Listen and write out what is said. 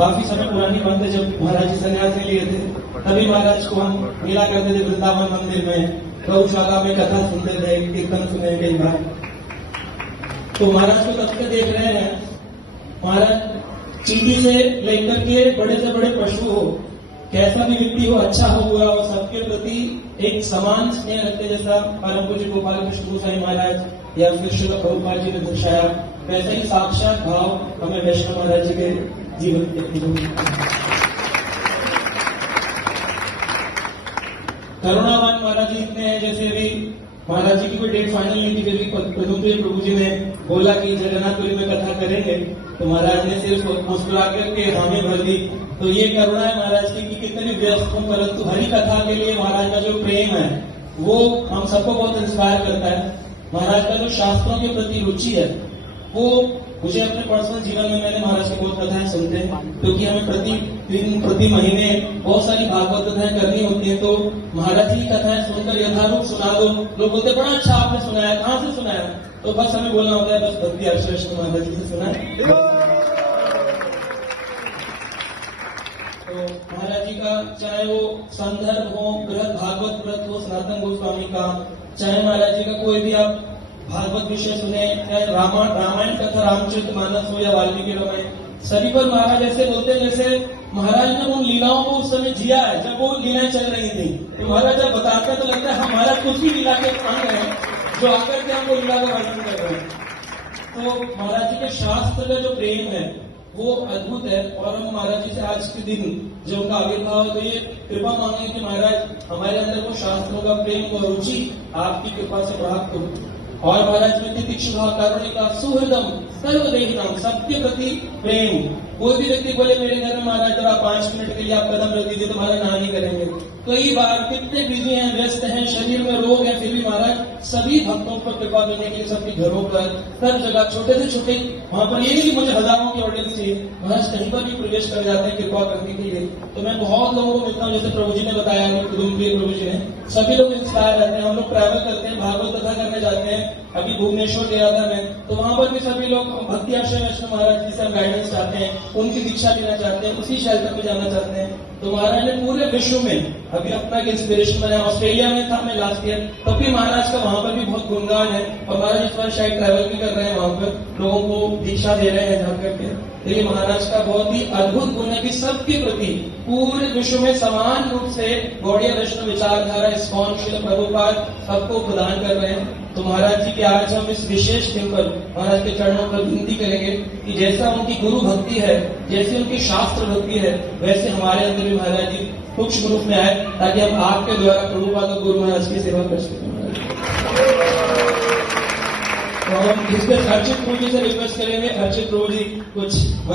काफी समय पुरानी बात है, जब महाराज जी संन्यास ले लिए थे तभी महाराज को हम मिला करते थे वृंदावन मंदिर में, गौशाला में कथा सुनते थे, कीर्तन सुने कई बार। तो महाराज को तब से देख रहे हैं, महाराज चींटी से लेकर के बड़े से बड़े पशु हो, कैसा भी व्यक्ति हो, अच्छा हो बुरा हो, सबके प्रति एक समान स्नेह रखते, जैसा परम पूज्य गोपाल कृष्ण गोसाई महाराज या फिर श्री प्रभुपाद जी ने दर्शाया, वैसे ही साक्षात भाव हमें वैष्णव महाराज जी के जीवन देखने को मिलता है। करुणावान महाराज जी इतने हैं, जैसे अभी महाराज जी की कोई डेट फाइनल नहीं थी, फिर भी प्रभु जी ने बोला कि जगन्नाथपुरी में कथा करेंगे, तो महाराज ने सिर्फ मुस्कुरा करके हामी भर दी। तो ये करुणा है महाराज की कि कितने व्यस्त हो, परंतु हरि कथा के लिए महाराज का जो प्रेम है वो हम सबको बहुत इंस्पायर करता है। महाराज का जो शास्त्रों के प्रति रुचि है वो मुझे अपने पर्सनल जीवन में, मैंने महाराज की बहुत कथाएं सुनते हैं, क्योंकि हमें प्रति महीने बहुत सारी भागवत कथाएं करनी होती है। तो महाराज की कथाएं सुनकर यथारूप सुना दो, लोग बोलते बड़ा अच्छा आपने सुनाया, कहाँ से सुनाया, तो बस हमें बोलना होता है बस भक्ति अक्षर महाराज जी से सुना है। तो महाराज जी का चाहे वो संदर्भ हो, बृहद भागवत व्रत हो सनातन गोस्वामी का, चाहे महाराज जी का कोई भी आप भागवत विषय सुने, चाहे रामायण कथा रामचरितमानस हो या वाल्मीकि रामायण, सभी पर महाराज ऐसे बोलते हैं जैसे महाराज ने उन लीलाओं को उस समय जिया है जब वो लीलाएं चल रही थी। तो महाराज जब बताते हैं तो लगता है हमारा कुछ भी लीला के अंग है जो आकर के हमको लीला का वर्णन कर रहे हैं। तो महाराज जी के शास्त्र का जो प्रेम है वो अद्भुत है, और हम महाराज जी से आज के दिन जो उनका आविर्भाव है, तो ये कृपा मांगे कि महाराज हमारे अंदर वो शास्त्रों का प्रेम और रुचि आपकी कृपा से प्राप्त हो, और महाराज में तितिक्षुभा कारुणिका सुहृदम सर्वदेहिनाम, सबके प्रति प्रेम। कोई भी व्यक्ति बोले मेरे घर में महाराज जरा 5 मिनट के लिए आप कदम रख दीजिए तो महाराज ना नहीं करेंगे। कई बार कितने बिजी हैं, व्यस्त हैं, शरीर में रोग है, फिर भी महाराज सभी भक्तों पर कृपा करने के लिए सबके घरों पर सब जगह छोटे से छोटे, वहां पर ये नहीं कि मुझे हजारों की ऑडियंस चाहिए, महाराज कहीं पर भी प्रवेश कर जाते हैं कृपा करने के लिए। तो मैं बहुत लोगों को मिलता हूँ, जैसे प्रभु जी ने बताया, प्रभु जी ने, सभी लोग इंस्पायर रहते हैं। हम लोग ट्रैवल करते हैं, भागवत कथा करने जाते हैं, अभी भुवनेश्वर गया था मैं, तो वहां पर भी सभी लोग भक्ति आश्रम वैष्णव महाराज जी से हम गाइडेंस चाहते हैं, उनकी दीक्षा लेना चाहते हैं, उसी शेल्टर में जाना चाहते हैं। तो महाराज ने पूरे विश्व में, अभी अपना एक इंस्पिरेशन बनाया, ऑस्ट्रेलिया में था मैं लास्ट ईयर, तब भी महाराज का वहां पर भी बहुत गुणगान है, और महाराज इस बार शायद ट्रैवल भी कर रहे हैं, वहां पर लोगों को दीक्षा दे रहे हैं जाकर के। तो ये महाराज का बहुत ही अद्भुत गुण है कि सबके प्रति पूरे विश्व में समान रूप से गौड़ीय वैष्णव विचारधारा इस्कॉन श्री प्रभुपाद सबको प्रदान कर रहे हैं। तो महाराज जी के आज हम इस विशेष दिन पर महाराज के चरणों पर विनती करेंगे कि जैसा उनकी गुरु भक्ति है, जैसे उनकी शास्त्र भक्ति है, वैसे हमारे अंदर भी महाराज जी सूक्ष्म रूप में आए, ताकि हम आपके द्वारा प्रभुपाद और गुरु महाराज की सेवा कर सकें। तो हम इस पर अर्चित प्रभु जी से रिक्वेस्ट करेंगे, अर्चित प्रभु जी कुछ